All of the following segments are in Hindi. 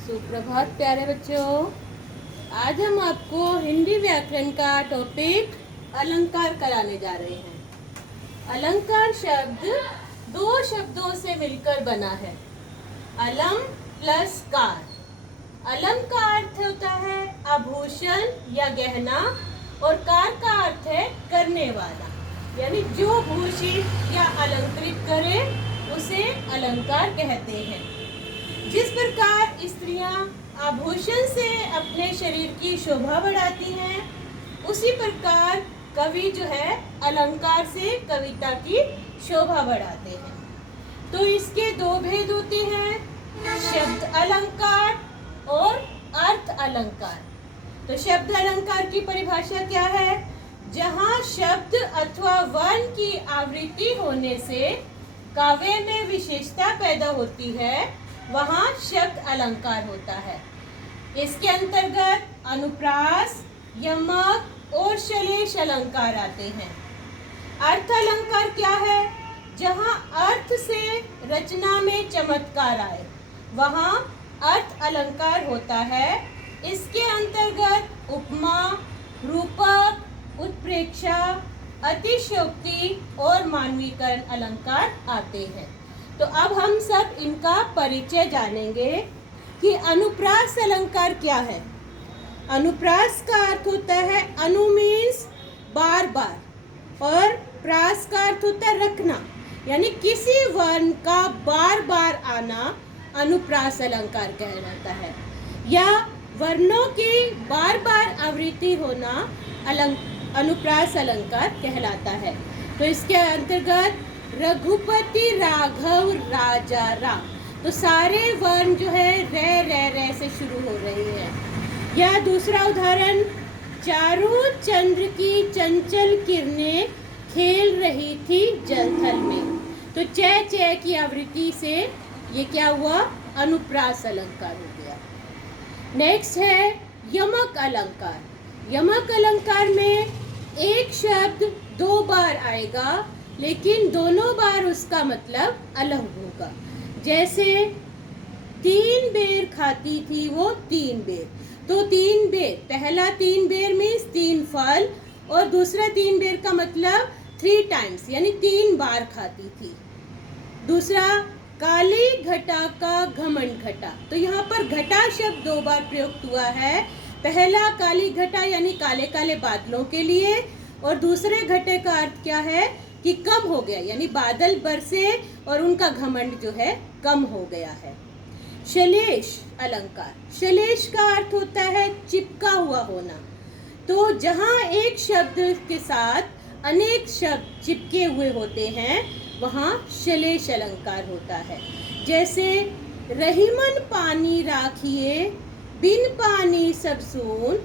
सुप्रभात प्यारे बच्चों। आज हम आपको हिंदी व्याकरण का टॉपिक अलंकार कराने जा रहे हैं। अलंकार शब्द दो शब्दों से मिलकर बना है, अलम प्लस कार। अलम का अर्थ होता है आभूषण या गहना और कार का अर्थ है करने वाला, यानी जो भूषित या अलंकृत करे उसे अलंकार कहते हैं। जिस प्रकार स्त्रियां आभूषण से अपने शरीर की शोभा बढ़ाती हैं, उसी प्रकार कवि जो है अलंकार से कविता की शोभा बढ़ाते हैं। तो इसके दो भेद होते हैं, शब्द अलंकार और अर्थ अलंकार। तो शब्द अलंकार की परिभाषा क्या है? जहाँ शब्द अथवा वर्ण की आवृत्ति होने से काव्य में विशेषता पैदा होती है, वहाँ शब्द अलंकार होता है। इसके अंतर्गत अनुप्रास, यमक और श्लेष अलंकार आते हैं। अर्थ अलंकार क्या है? जहाँ अर्थ से रचना में चमत्कार आए, वहाँ अर्थ अलंकार होता है। इसके अंतर्गत उपमा, रूपक, उत्प्रेक्षा, अतिशयोक्ति और मानवीकरण अलंकार आते हैं। तो अब हम सब इनका परिचय जानेंगे कि अनुप्रास अलंकार क्या है। अनुप्रास का अर्थ होता है अनु मीन्स बार बार और प्रास का अर्थ होता है रखना, यानी किसी वर्ण का बार बार आना अनुप्रास अलंकार कहलाता है, या वर्णों की बार बार आवृत्ति होना अनुप्रास अलंकार कहलाता है। तो इसके अंतर्गत रघुपति राघव राजा राम, तो सारे वर्ण जो है रे से शुरू हो रही हैं। या दूसरा उदाहरण, चारों चंद्र की चंचल किरणें खेल रही थी जलथल में। तो चे की आवृत्ति से ये क्या हुआ? अनुप्रास अलंकार हो गया। नेक्स्ट है यमक अलंकार। यमक अलंकार में एक शब्द दो बार आएगा, लेकिन दोनों बार उसका मतलब अलग होगा। जैसे 3 बेर खाती थी वो 3 बेर, तो 3 बेर, पहला 3 बेर मीन्स 3 फल, और दूसरा 3 बेर का मतलब 3 टाइम्स, यानी 3 बार खाती थी। दूसरा, काली घटा का घमंड घटा, तो यहाँ पर घटा शब्द 2 बार प्रयुक्त हुआ है। पहला काली घटा यानी काले काले बादलों के लिए, और दूसरे घटे का अर्थ क्या है कि कम हो गया, यानी बादल बरसे और उनका घमंड जो है कम हो गया है। श्लेष अलंकार, श्लेष का अर्थ होता है चिपका हुआ होना। तो जहाँ एक शब्द के साथ अनेक शब्द चिपके हुए होते हैं, वहाँ श्लेष अलंकार होता है। जैसे रहीमन पानी राखिए, बिन पानी सब सून,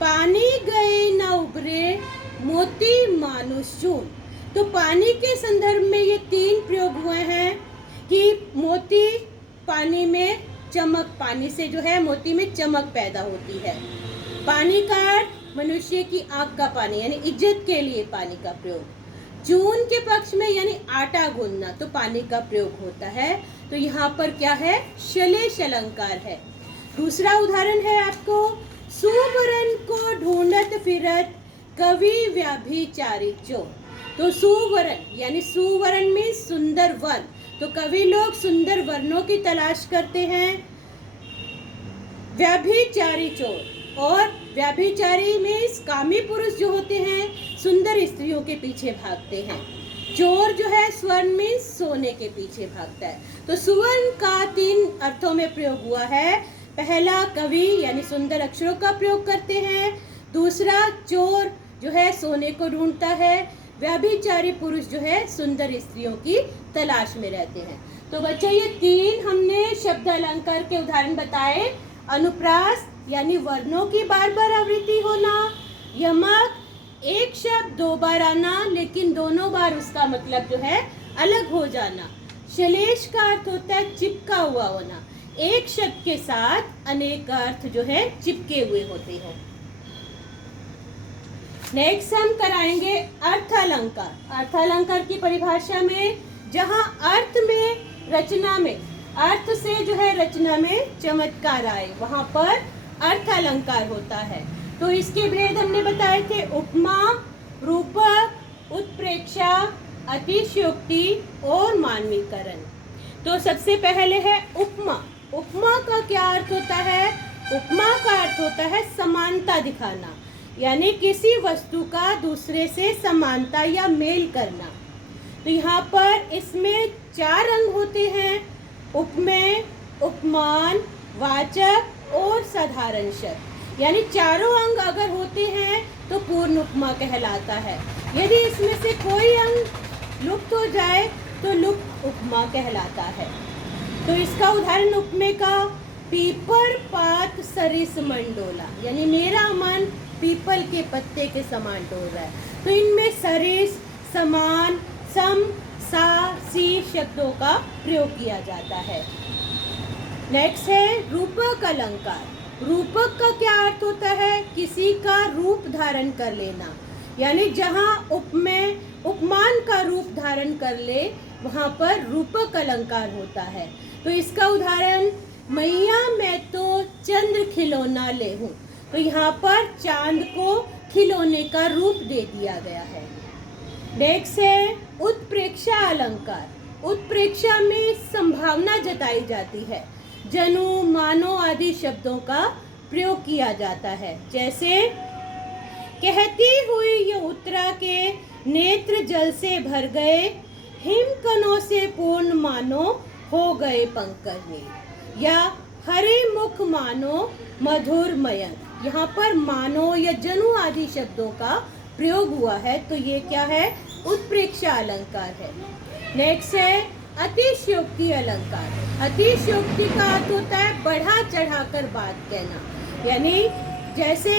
पानी गए न उबरे, मोती मानुष चून। तो पानी के संदर्भ में ये 3 प्रयोग हुए हैं कि मोती पानी में चमक, पानी से जो है मोती में चमक पैदा होती है। पानी का अर्थ मनुष्य की आंख का पानी, यानी इज्जत के लिए पानी का प्रयोग। चून के पक्ष में यानी आटा गूंदना, तो पानी का प्रयोग होता है। तो यहाँ पर क्या है? श्लेष अलंकार है। दूसरा उदाहरण है आपको, सुवर्ण को ढूंढत फिरत कवि व्याभिचारित चोर। तो सुवर्ण यानी सुवर्ण में सुंदर वर्ण, तो कवि लोग सुंदर वर्णों की तलाश करते हैं। व्याभिचारी चोर, और व्याभिचारी में कामी पुरुष जो होते हैं सुंदर स्त्रियों के पीछे भागते हैं। चोर जो है स्वर्ण में सोने के पीछे भागता है। तो सुवर्ण का 3 अर्थों में प्रयोग हुआ है। पहला, कवि यानी सुंदर अक्षरों का प्रयोग करते हैं। दूसरा, चोर जो है सोने को ढूंढता है। व्याभिचारी पुरुष जो है सुंदर स्त्रियों की तलाश में रहते हैं। तो बच्चों, ये 3 हमने शब्द अलंकार के उदाहरण बताए। अनुप्रास यानी वर्णों की बार बार आवृत्ति होना। यमक, एक शब्द 2 बार आना, लेकिन दोनों बार उसका मतलब जो है अलग हो जाना। श्लेष का अर्थ होता है चिपका हुआ होना, एक शब्द के साथ अनेक अर्थ जो है चिपके हुए होते हैं। नेक्स्ट हम कराएंगे अर्थ अलंकार। अर्थ अलंकार की परिभाषा में जहाँ अर्थ में, रचना में अर्थ से जो है रचना में चमत्कार आए, वहां पर अर्थ अलंकार होता है। तो इसके भेद हमने बताए थे, उपमा, रूपक, उत्प्रेक्षा, अतिशयोक्ति और मानवीकरण। तो सबसे पहले है उपमा। उपमा का क्या अर्थ होता है? उपमा का अर्थ होता है समानता दिखाना, यानी किसी वस्तु का दूसरे से समानता या मेल करना। तो यहाँ पर इसमें 4 अंग होते हैं, उपमेय, उपमान, वाचक और साधारण शब्द। यानी चारों अंग अगर होते हैं तो पूर्ण उपमा कहलाता है। यदि इसमें से कोई अंग लुप्त हो जाए तो लुप्त उपमा कहलाता है। तो इसका उदाहरण उपमेय का, पीपर पात सरिस मन डोला, यानी मेरा मन पीपल के पत्ते के समान डोल रहा है। तो इनमें सरिस, समान, सम, सा, सी शब्दों का प्रयोग किया जाता है। नेक्स्ट है रूपक अलंकार। रूपक का क्या अर्थ होता है? किसी का रूप धारण कर लेना, यानी जहाँ उपमेय उपमान का रूप धारण कर ले वहाँ पर रूपक अलंकार होता है। तो इसका उदाहरण, मैया मैं तो चंद्र खिलौना ले हूँ। तो यहाँ पर चांद को खिलौने का रूप दे दिया गया है। नेक्स्ट है उत्प्रेक्षा अलंकार। उत्प्रेक्षा में संभावना जताई जाती है, जनु, मानो आदि शब्दों का प्रयोग किया जाता है। जैसे, कहती हुई ये उत्तरा के नेत्र जल से भर गए, हिमकणों से पूर्ण मानो हो गए पंकज में। या हरे मुख मानो मधुर मयंक। यहाँ पर मानो या जनु आदि शब्दों का प्रयोग हुआ है, तो ये क्या है? उत्प्रेक्षा अलंकार है। नेक्स्ट है अतिशयोक्ति अलंकार। अतिशयोक्ति का अर्थ होता है बढ़ा चढ़ाकर बात कहना, यानी जैसे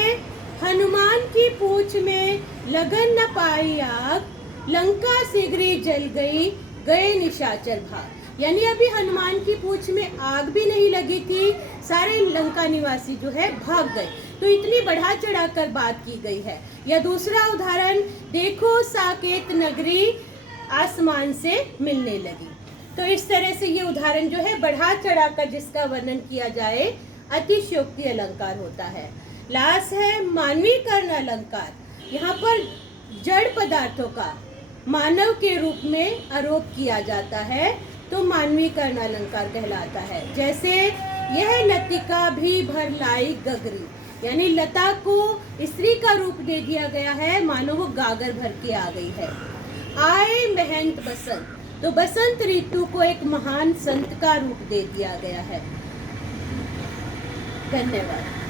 हनुमान की पूंछ में लगन न पाई आग, लंका सिगरी जल गई, गए निशाचर भाग। यानी अभी हनुमान की पूंछ में आग भी नहीं लगी थी, सारे लंका निवासी जो है भाग गए। तो इतनी बढ़ा चढ़ाकर बात की गई है। या दूसरा उदाहरण, देखो साकेत नगरी आसमान से मिलने लगी। तो इस तरह से ये उदाहरण जो है बढ़ा चढ़ाकर जिसका वर्णन किया जाए, अतिशयोक्ति अलंकार होता है। लास्ट है मानवीकरण अलंकार। यहाँ पर जड़ पदार्थों का मानव के रूप में आरोप किया जाता है, तो मानवीकरण अलंकार कहलाता है। जैसे, यह लतिका भी भर लाई गगरी, यानी लता को स्त्री का रूप दे दिया गया है, मानो वो गागर भर के आ गई है। आए महंत बसंत, तो बसंत ऋतु को एक महान संत का रूप दे दिया गया है। धन्यवाद।